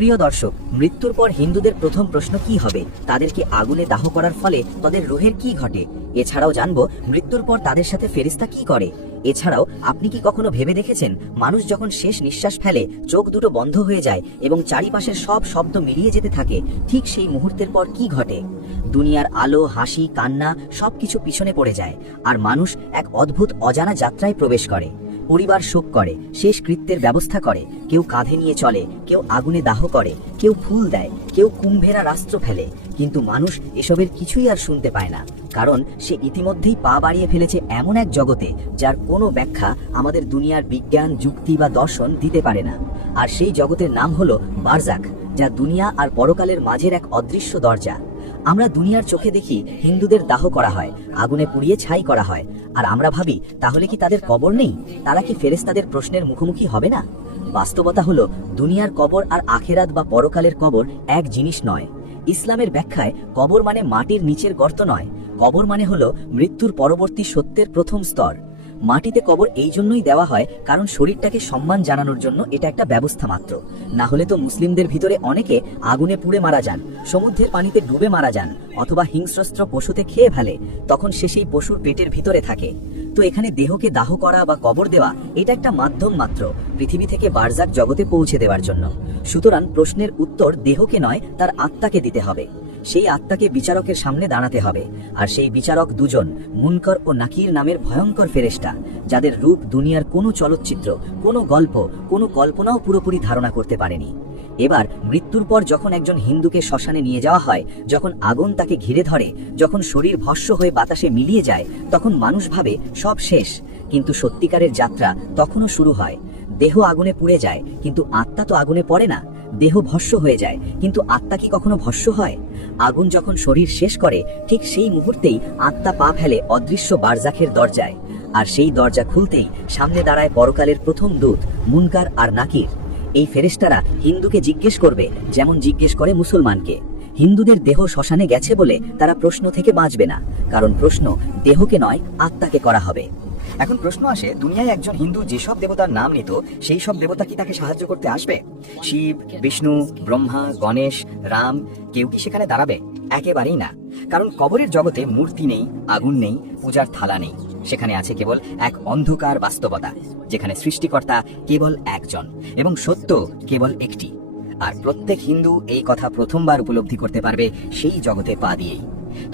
প্রিয় দর্শক, মৃত্যুর পর হিন্দুদের প্রথম প্রশ্ন কি হবে? তাদেরকে আগুনে দাহ করার ফলে তাদের রুহের কি ঘটে? এছাড়াও জানবো মৃত্যুর পর তাদের সাথে ফেরেশতা কি করে। এছাড়াও আপনি কি কখনো ভেবে দেখেছেন, মানুষ যখন শেষ নিঃশ্বাস ফেলে, চোখ দুটো বন্ধ হয়ে যায় এবং চারিপাশের সব শব্দ মিলিয়ে যেতে থাকে, ঠিক সেই মুহূর্তের পর কি ঘটে? দুনিয়ার আলো, হাসি, কান্না সবকিছু পিছনে পড়ে যায়, আর মানুষ এক অদ্ভুত অজানা যাত্রায় প্রবেশ করে। পরিবার শোক করে, শেষ কৃত্যের ব্যবস্থা করে, কেউ কাঁধে নিয়ে চলে, কেউ আগুনে দাহ করে, কেউ ফুল দেয়, কেউ কুম্ভেরা রাস্ত্র ফেলে। কিন্তু মানুষ এসবের কিছুই আর শুনতে পায় না, কারণ সে ইতিমধ্যেই পা বাড়িয়ে ফেলেছে এমন এক জগতে যার কোনো ব্যাখ্যা আমাদের দুনিয়ার বিজ্ঞান, যুক্তি বা দর্শন দিতে পারে না। আর সেই জগতের নাম হলো বারজাখ, যা দুনিয়া আর পরকালের মাঝের এক অদৃশ্য দরজা। আমরা দুনিয়ার চোখে দেখি হিন্দুদের দাহ করা হয়, আগুনে পুড়িয়ে ছাই করা হয়, আর আমরা ভাবি তাহলে কি তাদের কবর নেই? তারা কি ফেরেশতাদের প্রশ্নের মুখোমুখি হবে না? বাস্তবতা হলো, দুনিয়ার কবর আর আখেরাত বা পরকালের কবর এক জিনিস নয়। ইসলামের ব্যাখ্যায় কবর মানে মাটির নিচের গর্ত নয়, কবর মানে হলো মৃত্যুর পরবর্তী সত্যের প্রথম স্তর। মাটিতে কবর এই জন্যই দেওয়া হয় কারণ শরীরটাকে সম্মান জানানোর জন্য এটা একটা ব্যবস্থা মাত্র। না হলে তো মুসলিমদের ভিতরে অনেকে আগুনে পুড়ে মারা যান, সমুদ্রের পানিতে ডুবে মারা যান, অথবা হিংস্র পশুতে খেয়ে ফেলে, তখন সে সেই পশুর পেটের ভিতরে থাকে। তো এখানে দেহকে দাহ করা বা কবর দেওয়া এটা একটা মাধ্যম মাত্র, পৃথিবী থেকে বারজাখ জগতে পৌঁছে দেওয়ার জন্য। সুতরাং প্রশ্নের উত্তর দেহকে নয়, তার আত্মাকে দিতে হবে। সেই আত্মাকে বিচারকের সামনে দাঁড়াতে হবে, আর সেই বিচারক দুজন, মুনকর ও নাকির নামের ভয়ঙ্কর ফেরেশতা, যাদের রূপ দুনিয়ার কোনো চলচ্চিত্র, কোনো গল্প, কোনো কল্পনাও পুরোপুরি ধারণা করতে পারেনি। এবার মৃত্যুর পর যখন একজন হিন্দুকে শ্মশানে নিয়ে যাওয়া হয়, যখন আগুন তাকে ঘিরে ধরে, যখন শরীর ভস্ম হয়ে বাতাসে মিলিয়ে যায়, তখন মানুষ ভাবে সব শেষ। কিন্তু সত্যিকারের যাত্রা তখনও শুরু হয়। দেহ আগুনে পুড়ে যায়, কিন্তু আত্মা তো আগুনে পড়ে না। দেহ ভস্ম হয়ে যায়, কিন্তু আত্মা কি কখনো ভস্ম হয়? আগুন যখন শরীর শেষ করে, ঠিক সেই মুহূর্তেই আত্মা পা ফেলে অদৃশ্য বারজাখের দরজায়। আর সেই দরজা খুলতেই সামনে দাঁড়ায় পরকালের প্রথম দূত, মুনকার আর নাকির। এই ফেরেশতারা হিন্দুকে জিজ্ঞেস করবে যেমন জিজ্ঞেস করে মুসলমানকে। হিন্দুদের দেহ শ্মশানে গেছে বলে তারা প্রশ্ন থেকে বাঁচবে না, কারণ প্রশ্ন দেহকে নয়, আত্মাকে করা হবে। এখন প্রশ্ন আসে, দুনিয়ায় একজন হিন্দু যেসব দেবতার নাম নিত, সেই সব দেবতা কি তাকে সাহায্য করতে আসবে? শিব, বিষ্ণু, ব্রহ্মা, গণেশ, রাম, কেউ কি সেখানে দাঁড়াবে? একেবারেই না। কারণ কবরের জগতে মূর্তি নেই, আগুন নেই, পূজার থালা নেই। সেখানে আছে কেবল এক অন্ধকার বাস্তবতা, যেখানে সৃষ্টিকর্তা কেবল একজন এবং সত্য কেবল একটি। আর প্রত্যেক হিন্দু এই কথা প্রথমবার উপলব্ধি করতে পারবে সেই জগতে পা দিয়েই।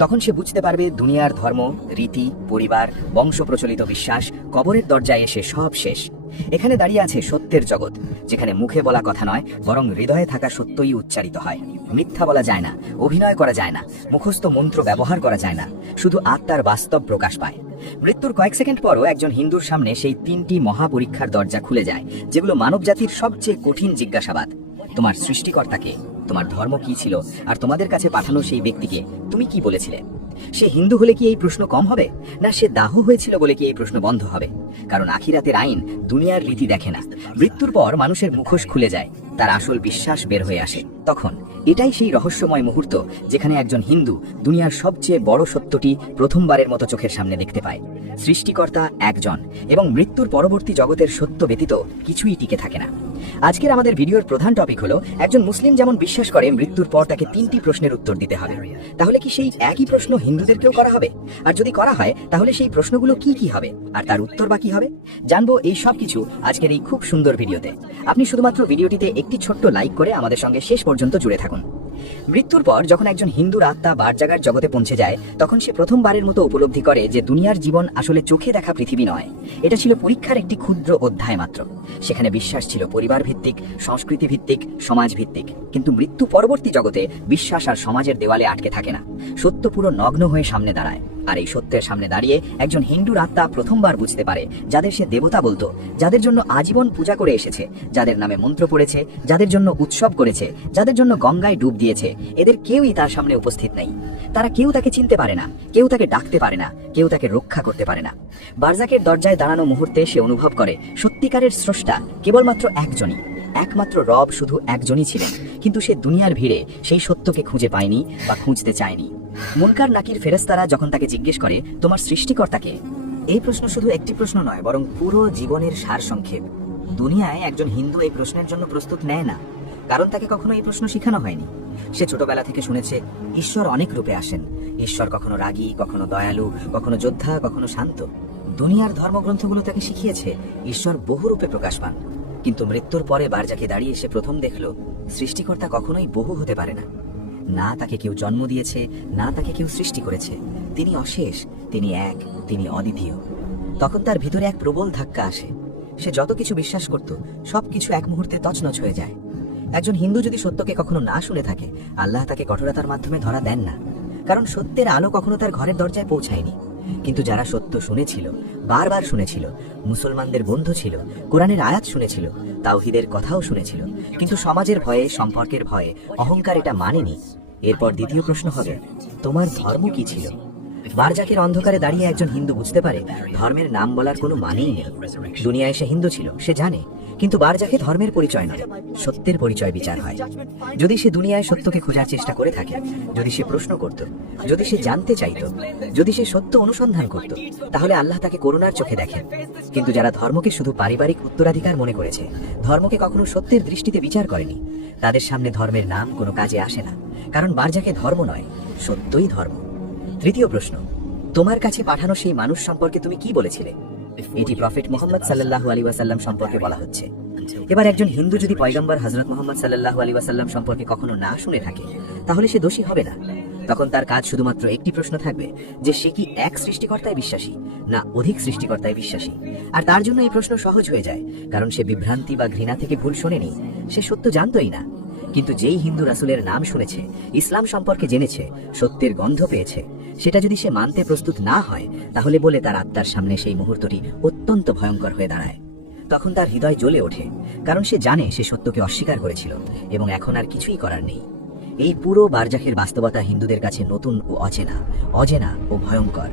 তখন সে বুঝতে পারবে দুনিয়ার ধর্ম, রীতি, পরিবার, বংশ প্রচলিত বিশ্বাস কবরের দরজায় এসে সব শেষ। এখানে দাঁড়িয়ে আছে সত্যের জগৎ, যেখানে মুখে বলা কথা নয়, বরং হৃদয়ে থাকা সত্যই উচ্চারিত হয়। মিথ্যা বলা যায় না, অভিনয় করা যায় না, মুখস্থ মন্ত্র ব্যবহার করা যায় না, শুধু আত্মার বাস্তব প্রকাশ পায়। মৃত্যুর কয়েক সেকেন্ড পরও একজন হিন্দুর সামনে সেই 3টি মহাপরীক্ষার দরজা খুলে যায়, যেগুলো মানব জাতির সবচেয়ে কঠিন জিজ্ঞাসাবাদ। তোমার সৃষ্টিকর্তাকে, তোমার ধর্ম কি ছিল, আর তোমাদের কাছে পাঠানো সেই ব্যক্তিকে তুমি কি বলেছিলে? সে হিন্দু হলে কি এই প্রশ্ন কম হবে, না সে দাহ হয়েছিল বলে কি এই প্রশ্ন বন্ধ হবে? কারণ আখিরাতের আইন দুনিয়ার রীতি দেখে না। মৃত্যুর পর মানুষের মুখোশ খুলে যায়, তার আসল বিশ্বাস বের হয়ে আসে। তখন এটাই সেই রহস্যময় মুহূর্ত যেখানে একজন হিন্দু দুনিয়ার সবচেয়ে বড় সত্যটি প্রথমবারের মতো চোখের সামনে দেখতে পায়। সৃষ্টিকর্তা একজন, এবং মৃত্যুর পরবর্তী জগতের সত্য ব্যতীত কিছুই টিকে থাকে না। আজকের আমাদের ভিডিওর প্রধান টপিক হলো, একজন মুসলিম যেমন বিশ্বাস করে মৃত্যুর পর তাকে 3টি প্রশ্নের উত্তর দিতে হবে, তাহলে কি সেই একই প্রশ্ন হিন্দুদেরকেও করা হবে? আর যদি করা হয়, তাহলে সেই প্রশ্নগুলো কি কি হবে, আর তার উত্তর বা কি হবে? জানবো এই সব কিছু আজকের এই খুব সুন্দর ভিডিওতে। আপনি শুধুমাত্র ভিডিওটিতে একটি ছোট্ট লাইক করে আমাদের সঙ্গে শেষ পর্যন্ত জুড়ে থাকুন। মৃত্যুর পর যখন একজন হিন্দুর আত্মা বারজাগার জগতে পৌঁছে যায়, তখন সে প্রথমবারের মতো উপলব্ধি করে যে দুনিয়ার জীবন আসলে চোখে দেখা পৃথিবী নয়। এটা ছিল পরীক্ষার একটি ক্ষুদ্র অধ্যায় মাত্র। সেখানে বিশ্বাস ছিল পরিবার ভিত্তিক, সংস্কৃতি ভিত্তিক, সমাজ ভিত্তিক। কিন্তু মৃত্যু পরবর্তী জগতে বিশ্বাস আর সমাজের দেওয়ালে আটকে থাকে না, সত্য পুরো নগ্ন হয়ে সামনে দাঁড়ায়। আর এই সত্যের সামনে দাঁড়িয়ে একজন হিন্দুর আত্মা প্রথমবার বুঝতে পারে, যাদের সে দেবতা বলতো, যাদের জন্য আজীবন পূজা করে এসেছে, যাদের নামে মন্ত্র পড়েছে, যাদের জন্য উৎসব করেছে, যাদের জন্য গঙ্গায় ডুব দিয়েছে, এদের কেউই তার সামনে উপস্থিত নেই। তারা কেউ তাকে চিনতে পারে না, কেউ তাকে ডাকতে পারে না, কেউ তাকে রক্ষা করতে পারে না। বারজাখের দরজায় দাঁড়ানো মুহূর্তে সে অনুভব করে সত্যিকারের স্রষ্টা কেবলমাত্র একজনই, একমাত্র রব শুধু একজনই ছিলেন। কিন্তু সে দুনিয়ার ভিড়ে সেই সত্যকে খুঁজে পায়নি বা খুঁজতে চায়নি। মুনকার নাকির ফেরেশতারা যখন তাকে জিজ্ঞেস করে, তোমার সৃষ্টিকর্তাকে, এই প্রশ্ন শুধু একটি প্রশ্ন নয়, বরং পুরো জীবনের সারসংক্ষেপ। দুনিয়ায় একজন হিন্দু এই প্রশ্নের জন্য প্রস্তুত নেয় না। কারণ তাকে কখনো এই প্রশ্ন শেখানো হয়নি। সে ছোটবেলা থেকে শুনেছে ঈশ্বর অনেক রূপে আসেন। ঈশ্বর কখনো রাগী, কখনো দয়ালু, কখনো যোদ্ধা, কখনো শান্ত। দুনিয়ার ধর্মগ্রন্থগুলো তাকে শিখিয়েছে ঈশ্বর বহু রূপে প্রকাশ পান। কিন্তু মৃত্যুর পরে বারজাকে দাঁড়িয়ে সে প্রথম দেখল সৃষ্টিকর্তা কখনোই বহু হতে পারে না। না তাকে কেউ জন্ম দিয়েছে, না তাকে কেউ সৃষ্টি করেছে। তিনি অশেষ, তিনি এক, তিনি অদ্বিতীয়। তখন তার ভিতরে এক প্রবল ধাক্কা আসে। সে যত কিছু বিশ্বাস করত সবকিছু এক মুহূর্তে তছনছ হয়ে যায়। একজন হিন্দু যদি সত্যকে কখনো না শুনে থাকে, আল্লাহ তাকে কঠোরতার মাধ্যমে ধরা দেন না, কারণ সত্যের আলো কখনো তার ঘরের দরজায় পৌঁছায়নি। কিন্তু যারা সত্য শুনেছিল, বারবার শুনেছিল, মুসলমানদের বন্ধু ছিল, কোরআনের আয়াত শুনেছিল, তাওহীদের কথাও শুনেছিল, কিন্তু সমাজের ভয়ে, সম্পর্কের ভয়ে, অহংকার এটা মানেনি, এরপর দ্বিতীয় প্রশ্ন হবে, তোমার ধর্ম কি ছিল? বারজাকের অন্ধকারে দাঁড়িয়ে একজন হিন্দু বুঝতে পারে ধর্মের নাম বলার কোনো মানেই নেই। দুনিয়ায় সে হিন্দু ছিল, সে জানে, কিন্তু বারজাকে ধর্মের পরিচয় নয়, সত্যের পরিচয় বিচার হয়। যদি সে দুনিয়ায় সত্যকে খোঁজার চেষ্টা করে থাকে, যদি সে প্রশ্ন করত, যদি সে জানতে চাইত, যদি সে সত্য অনুসন্ধান করত, তাহলে আল্লাহ তাকে করুণার চোখে দেখেন। কিন্তু যারা ধর্মকে শুধু পারিবারিক উত্তরাধিকার মনে করেছে, ধর্মকে কখনো সত্যের দৃষ্টিতে বিচার করেনি, তাদের সামনে ধর্মের নাম কোনো কাজে আসে না। কারণ বারজাকে ধর্ম নয়, সত্যই ধর্ম। তৃতীয় প্রশ্ন, তোমার কাছে পাঠানো সেই মানুষ সম্পর্কে তুমি কি বলেছিলে? এটি প্রফেট মুহাম্মদ সাল্লাল্লাহু আলাইহি ওয়াসাল্লাম সম্পর্কে বলা হচ্ছে। এবার একজন হিন্দু যদি পয়গম্বর হযরত মুহাম্মদ সাল্লাল্লাহু আলাইহি ওয়াসাল্লাম সম্পর্কে কখনো না শুনে থাকে, তাহলে সে দোষী হবে না। তখন তার কাজ শুধুমাত্র একটি প্রশ্ন থাকবে, যে সে কি এক সৃষ্টিকর্তায় বিশ্বাসী, না অধিক সৃষ্টিকর্তায় বিশ্বাসী। আর তার জন্য এই প্রশ্ন সহজ হয়ে যায়, কারণ সে বিভ্রান্তি বা ঘৃণা থেকে ভুল শোনেনি, সে সত্য জানতই না। কিন্তু যেই হিন্দু রাসূলের নাম শুনেছে, ইসলাম সম্পর্কে জেনেছে, সত্যের গন্ধ পেয়েছে, সেটা যদি সে মানতে প্রস্তুত না হয়, তাহলে বলে তার আত্মার সামনে সেই মুহূর্তটি অত্যন্ত ভয়ঙ্কর হয়ে দাঁড়ায়। তখন তার হৃদয় জ্বলে ওঠে, কারণ সে জানে সে সত্যকে অস্বীকার করেছিল এবং এখন আর কিছুই করার নেই। এই পুরো বারজাকের বাস্তবতা হিন্দুদের কাছে নতুন ও অচেনা, অজেনা ও ভয়ঙ্কর।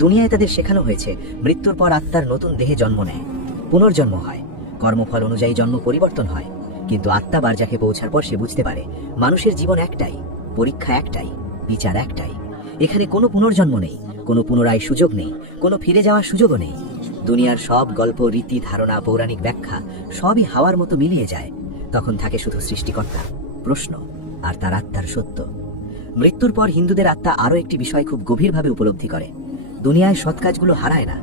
দুনিয়ায় তাদের শেখানো হয়েছে মৃত্যুর পর আত্মার নতুন দেহে জন্ম নেয়, পুনর্জন্ম হয়, কর্মফল অনুযায়ী জন্ম পরিবর্তন হয়। কিন্তু আত্মা বারজাকে পৌঁছার পর সে বুঝতে পারে মানুষের জীবন একটাই, পরীক্ষা একটাই, বিচার একটাই। এখানে কোনো পুনর্জন্ম নেই, কোনো পুনরায় সুযোগ নেই, কোনো ফিরে যাওয়ার সুযোগও নেই। দুনিয়ার সব গল্প, রীতি, ধারণা, পৌরাণিক ব্যাখ্যা সবই হাওয়ার মতো মিলিয়ে যায়। তখন থাকে শুধু সৃষ্টিকর্তা, প্রশ্ন আর তার আত্মার সত্য। মৃত্যুর পর হিন্দুদের আত্মা আরও একটি বিষয় খুব গভীরভাবে উপলব্ধি করে, দুনিয়ায় সৎ কাজগুলো হারায় না।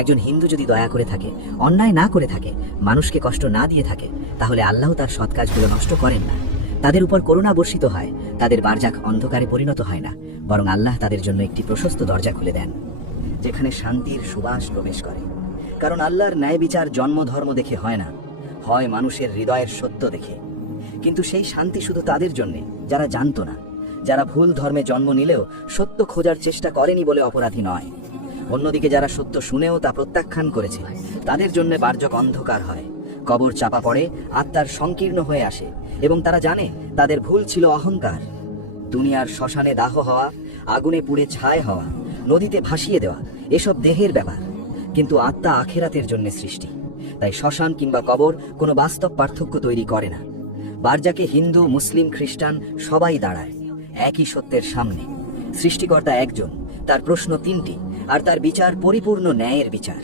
একজন হিন্দু যদি দয়া করে থাকে, অন্যায় না করে থাকে, মানুষকে কষ্ট না দিয়ে থাকে, তাহলে আল্লাহ তার সৎ কাজগুলো নষ্ট করেন না। তাদের উপর করুণা বর্ষিত হয়, তাদের বারজাক অন্ধকারে পরিণত হয় না, বরং আল্লাহ তাদের জন্য একটি প্রশস্ত দরজা খুলে দেন, যেখানে শান্তির সুবাস প্রবেশ করে। কারণ আল্লাহর ন্যায় বিচার জন্ম ধর্ম দেখে হয় না, হয় মানুষের হৃদয়ের সত্য দেখে। কিন্তু সেই শান্তি শুধু তাদের জন্যে যারা জানতো না, যারা ভুল ধর্মে জন্ম নিলেও সত্য খোঁজার চেষ্টা করেনি বলে অপরাধী নয়। অন্যদিকে যারা সত্য শুনেও তা প্রত্যাখ্যান করেছে, তাদের জন্য বারজাক অন্ধকার হয়, কবর চাপা পড়ে, আত্মার সংকীর্ণ হয়ে আসে, এবং তারা জানে তাদের ভুল ছিল অহংকার। দুনিয়ার শ্মশানে দাহ হওয়া, আগুনে পুড়ে ছাই হওয়া, নদীতে ভাসিয়ে দেওয়া, এসব দেহের ব্যাপার, কিন্তু আত্মা আখেরাতের জন্য সৃষ্টি। তাই শ্মশান কিংবা কবর কোনো বাস্তব পার্থক্য তৈরি করে না। বারজাকে হিন্দু, মুসলিম, খ্রিস্টান সবাই দাঁড়ায় একই সত্যের সামনে। সৃষ্টিকর্তা একজন, তার প্রশ্ন তিনটি, আর তার বিচার পরিপূর্ণ ন্যায়ের বিচার।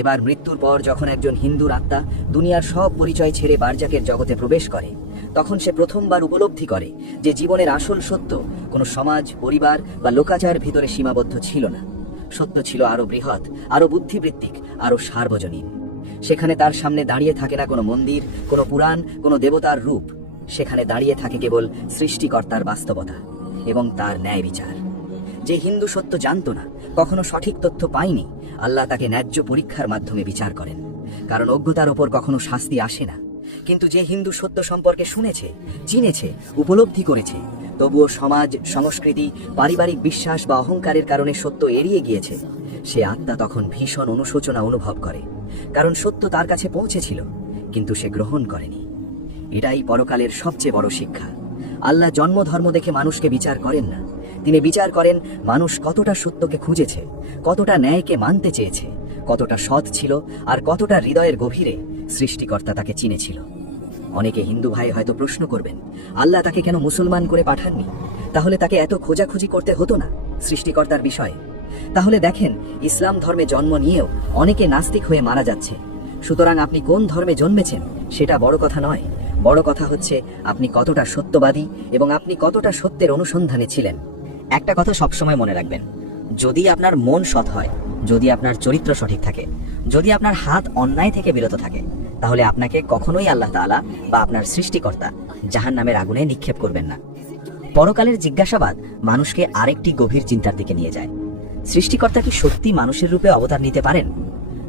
এবার মৃত্যুর পর যখন একজন হিন্দুর আত্মা দুনিয়ার সব পরিচয় ছেড়ে বারজাকের জগতে প্রবেশ করে, তখন সে প্রথমবার উপলব্ধি করে যে জীবনের আসল সত্য কোনো সমাজ, পরিবার বা লোকাচার ভিতরে সীমাবদ্ধ ছিল না। সত্য ছিল আরো বৃহৎ, আরো বুদ্ধিবৃত্তিক, আরো সার্বজনীন। সেখানে তার সামনে দাঁড়িয়ে থাকে না কোনো মন্দির, কোনো পুরাণ, কোনো দেবতার রূপ। সেখানে দাঁড়িয়ে থাকে কেবল সৃষ্টিকর্তার বাস্তবতা এবং তার ন্যায় বিচার। যে হিন্দু সত্য জানতো না, কখনো সঠিক তথ্য পায়নি, আল্লাহ তাকে ন্যায্য পরীক্ষার মাধ্যমে বিচার করেন, কারণ অজ্ঞতার ওপর কখনো শাস্তি আসে না। কিন্তু যে হিন্দু সত্য সম্পর্কে শুনেছে, চিনেছে, উপলব্ধি করেছে, তবুও সমাজ, সংস্কৃতি, পারিবারিক বিশ্বাস বা অহংকারের কারণে সত্য এড়িয়ে গিয়েছে, সে আত্মা তখন ভীষণ অনুশোচনা অনুভব করে, কারণ সত্য তার কাছে পৌঁছেছিল কিন্তু সে গ্রহণ করেনি। এটাই পরকালের সবচেয়ে বড় শিক্ষা। আল্লাহ জন্ম ধর্ম দেখে মানুষকে বিচার করেন না, তিনি বিচার করেন মানুষ কতটা সত্যকে খুঁজেছে, কতটা ন্যায়কে মানতে চেয়েছে, কতটা সৎ ছিল, আর কতটা হৃদয়ের গভীরে সৃষ্টিকর্তা তাকে চিনেছিল। অনেকে হিন্দু ভাই হয়তো প্রশ্ন করবেন, আল্লাহ তাকে কেন মুসলমান করে পাঠাননি? তাহলে তাকে এত খোঁজাখুঁজি করতে হতো না সৃষ্টিকর্তার বিষয়ে? তাহলে দেখেন, ইসলাম ধর্মে জন্ম নিয়েও অনেকে নাস্তিক হয়ে মারা যাচ্ছে। সুতরাং আপনি কোন ধর্মে জন্মেছেন সেটা বড় কথা নয়, বড় কথা হচ্ছে আপনি কতটা সত্যবাদী এবং আপনি কতটা সত্যের অনুসন্ধানে ছিলেন। একটা কথা সবসময় মনে রাখবেন, যদি আপনার মন সৎ হয়, যদি আপনার চরিত্র সঠিক থাকে, যদি আপনার হাত অন্যায় থেকে বিরত থাকে, তাহলে আপনাকে কখনোই আল্লাহ তাআলা বা আপনার সৃষ্টিকর্তা জাহান্নামের আগুনে নিক্ষেপ করবেন না। পরকালের জিজ্ঞাসাবাদ মানুষকে আরেকটি গভীর চিন্তার দিকে নিয়ে যায়। সৃষ্টিকর্তা কি সত্যি মানুষের রূপে অবতার নিতে পারেন?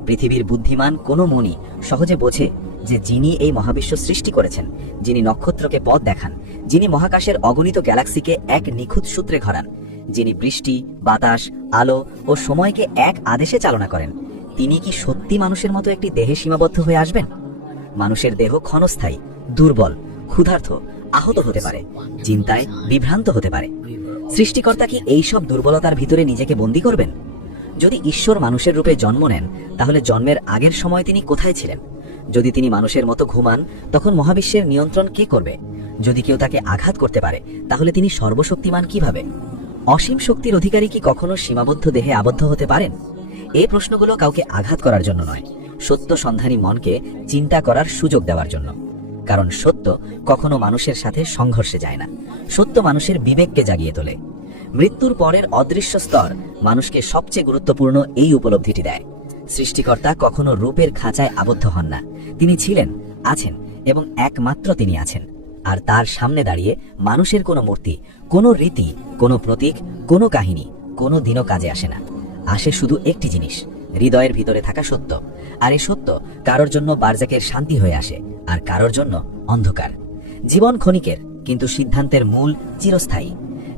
পৃথিবীর বুদ্ধিমান কোনো মনই সহজে বোঝে যে যিনি এই মহাবিশ্ব সৃষ্টি করেছেন, যিনি নক্ষত্রকে পথ দেখান, যিনি মহাকাশের অগণিত গ্যালাক্সিকে এক নিখুঁত সূত্রে ঘরান, যিনি বৃষ্টি, বাতাস, আলো ও সময়কে এক আদেশে চালনা করেন, তিনি কি সত্যি মানুষের মতো একটি দেহে সীমাবদ্ধ হয়ে আসবেন? মানুষের দেহ ক্ষণস্থায়ী, দুর্বল, ক্ষুধার্ত, আহত হতে পারে, চিন্তায় বিভ্রান্ত হতে পারে। সৃষ্টিকর্তা কি এইসব দুর্বলতার ভিতরে নিজেকে বন্দী করবেন? যদি ঈশ্বর মানুষের রূপে জন্ম নেন, তাহলে জন্মের আগের সময় তিনি কোথায় ছিলেন? যদি তিনি মানুষের মতো ঘুমান, তখন মহাবিশ্বের নিয়ন্ত্রণ কে করবে? যদি কেউ তাকে আঘাত করতে পারে, তাহলে তিনি সর্বশক্তিমান কিভাবে? অসীম শক্তির অধিকারী কি কখনো সীমাবদ্ধ দেহে আবদ্ধ হতে পারেন? এই প্রশ্নগুলো কাউকে আঘাত করার জন্য নয়, সত্য সন্ধানী মনকে চিন্তা করার সুযোগ দেওয়ার জন্য। কারণ সত্য কখনো মানুষের সাথে সংঘর্ষে যায় না, সত্য মানুষের বিবেককে জাগিয়ে তোলে। মৃত্যুর পরের অদৃশ্য স্তর মানুষকে সবচেয়ে গুরুত্বপূর্ণ এই উপলব্ধিটি দেয়, সৃষ্টিকর্তা কখনো রূপের খাঁচায় আবদ্ধ হন না। তিনি ছিলেন, আছেন এবং একমাত্র তিনি আছেন। আর তার সামনে দাঁড়িয়ে মানুষের কোনো মূর্তি, কোনো রীতি, কোনো প্রতীক, কোনো কাহিনী কোনো দিনও কাজে আসে না। আসে শুধু একটি জিনিস, হৃদয়ের ভিতরে থাকা সত্য। আর এই সত্য কারোর জন্য বারজাকের শান্তি হয়ে আসে, আর কারোর জন্য অন্ধকার। জীবন ক্ষণিকের, কিন্তু সিদ্ধান্তের মূল চিরস্থায়ী।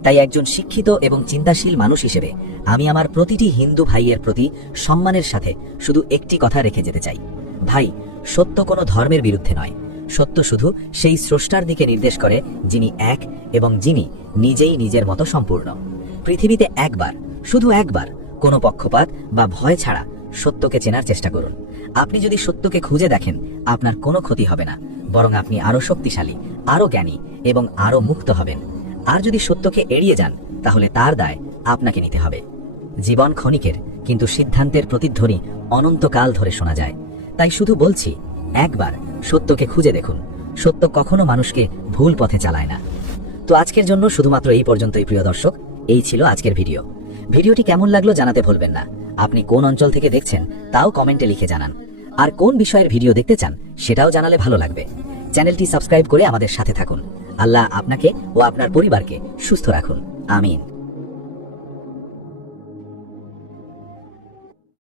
তাই একজন শিক্ষিত এবং চিন্তাশীল মানুষ হিসেবে আমি আমার প্রতিটি হিন্দু ভাইয়ের প্রতি সম্মানের সাথে শুধু একটি কথা রেখে যেতে চাই, ভাই, সত্য কোনো ধর্মের বিরুদ্ধে নয়। সত্য শুধু সেই স্রষ্টার দিকে নির্দেশ করে যিনি এক এবং যিনি নিজেই নিজের মতো সম্পূর্ণ। পৃথিবীতে একবার, শুধু একবার, কোনো পক্ষপাত বা ভয় ছাড়া সত্যকে চেনার চেষ্টা করুন। আপনি যদি সত্যকে খুঁজে দেখেন, আপনার কোনো ক্ষতি হবে না, বরং আপনি আরো শক্তিশালী, আরো জ্ঞানী এবং আরো মুক্ত হবেন। আর যদি সত্যকে এড়িয়ে যান, তাহলে তার দায় আপনাকে নিতে হবে। জীবন ক্ষণিকের, কিন্তু সিদ্ধান্তের প্রতিধ্বনি অনন্তকাল ধরে শোনা যায়। তাই শুধু বলছি, একবার সত্যকে খুঁজে দেখুন। সত্য কখনো মানুষকে ভুল পথে চালায় না। তো আজকের জন্য শুধুমাত্র এই পর্যন্তই প্রিয় দর্শক। এই ছিল আজকের ভিডিও। ভিডিওটি কেমন লাগলো জানাতে ভুলবেন না। আপনি কোন অঞ্চল থেকে দেখছেন তাও কমেন্টে লিখে জানান। আর কোন বিষয়ের ভিডিও দেখতে চান সেটাও জানালে ভালো লাগবে। চ্যানেলটি সাবস্ক্রাইব করে আমাদের সাথে থাকুন। আল্লাহ আপনাকে ও আপনার পরিবারকে সুস্থ রাখুন। আমিন।